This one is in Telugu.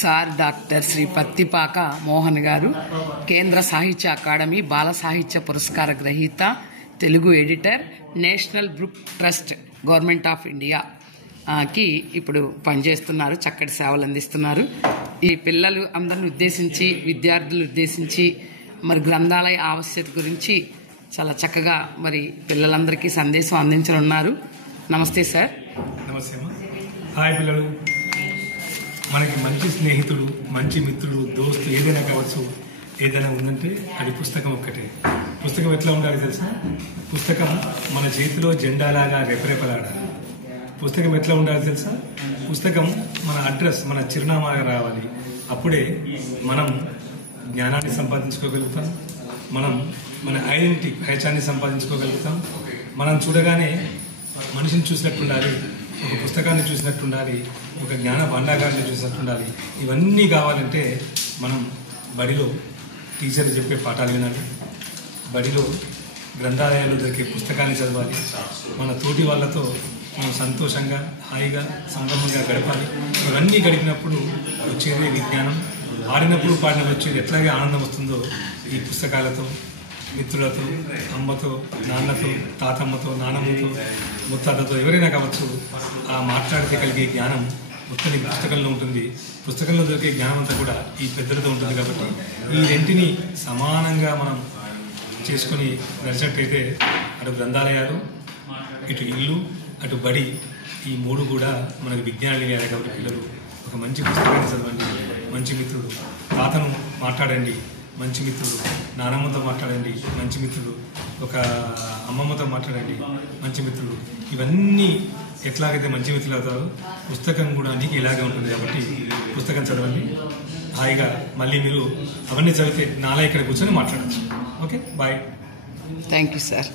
సార్ డాక్టర్ శ్రీ పత్తిపాక మోహన్ గారు కేంద్ర సాహిత్య అకాడమీ బాల సాహిత్య పురస్కార గ్రహీత, Telugu editor, national book trust, government of India కి ఇప్పుడు పనిచేస్తున్నారు. చక్కటి సేవలు అందిస్తున్నారు. ఈ పిల్లలు అందరిని ఉద్దేశించి, విద్యార్థులను ఉద్దేశించి మరి గ్రంథాలయ ఆవశ్యకత గురించి చాలా చక్కగా మరి పిల్లలందరికీ సందేశం అందించనున్నారు. నమస్తే సార్. నమస్తే. హాయ్ పిల్లలు. మనకి మంచి స్నేహితుడు, మంచి మిత్రుడు, దోస్తు ఏదైనా కావచ్చు. ఏదైనా ఉందంటే అది పుస్తకం ఒక్కటే. పుస్తకం ఎట్లా ఉండాలి తెలుసా? పుస్తకం మన చేతిలో జెండాలాగా రెపరెపలాడాలి. పుస్తకం ఎట్లా ఉండాలి తెలుసా? పుస్తకం మన అడ్రస్, మన చిరునామాగా రావాలి. అప్పుడే మనం జ్ఞానాన్ని సంపాదించుకోగలుగుతాం. మనం మన ఐడెంటిటీ, పహచాన్ని సంపాదించుకోగలుగుతాం. మనం చూడగానే మనిషిని చూసినట్టు ఉండాలి, ఒక పుస్తకాన్ని చూసినట్టు ఉండాలి, ఒక జ్ఞాన భాండాగారాన్ని చూసినట్టు ఉండాలి. ఇవన్నీ కావాలంటే మనం బడిలో టీచర్ చెప్పే పాఠాలు వినాలి, బడిలో గ్రంథాలయాల్లో దొరికే పుస్తకాన్ని చదవాలి, మన తోటి వాళ్ళతో మనం సంతోషంగా, హాయిగా, సంభ్రమంగా గడపాలి. ఇవన్నీ గడిపినప్పుడు వచ్చేది విజ్ఞానం. ఆడినప్పుడు పాడినప్పుడు వచ్చేది ఎట్లాగే ఆనందం వస్తుందో ఈ పుస్తకాలతో, మిత్రులతో, అమ్మతో, నాన్నతో, తాతమ్మతో, నానమ్మతో, ముత్తాతతో, ఎవరైనా కావచ్చు. ఆ మాట్లాడితే కలిగే జ్ఞానం మొత్తం ఈ పుస్తకంలో ఉంటుంది. పుస్తకంలో దొరికే జ్ఞానం అంతా కూడా ఈ పెద్దలతో ఉంటుంది. కాబట్టి ఈ రెంటిని సమానంగా మనం చేసుకొని నడిచినట్టయితే అటు గ్రంథాలయాలు, ఇటు ఇల్లు, అటు బడి, ఈ మూడు కూడా మనకు విజ్ఞానాలు ఇవ్వాలి. కాబట్టి పిల్లలు ఒక మంచి పుస్తకాన్ని చదవండి, మంచి మిత్రుడు, తాతను మాట్లాడండి, మంచి మిత్రుడు, నానమ్మతో మాట్లాడండి, మంచి మిత్రుడు, ఒక అమ్మమ్మతో మాట్లాడండి, మంచి మిత్రుడు. ఇవన్నీ ఎట్లాగైతే మంచి మిత్రులు అవుతారో పుస్తకం కూడా నీకు ఇలాగే ఉంటుంది. కాబట్టి పుస్తకం చదవండి హాయిగా. మళ్ళీ మీరు అవన్నీ చదివితే నాలా ఇక్కడ కూర్చొని మాట్లాడచ్చు. Okay, bye. Thank you sir.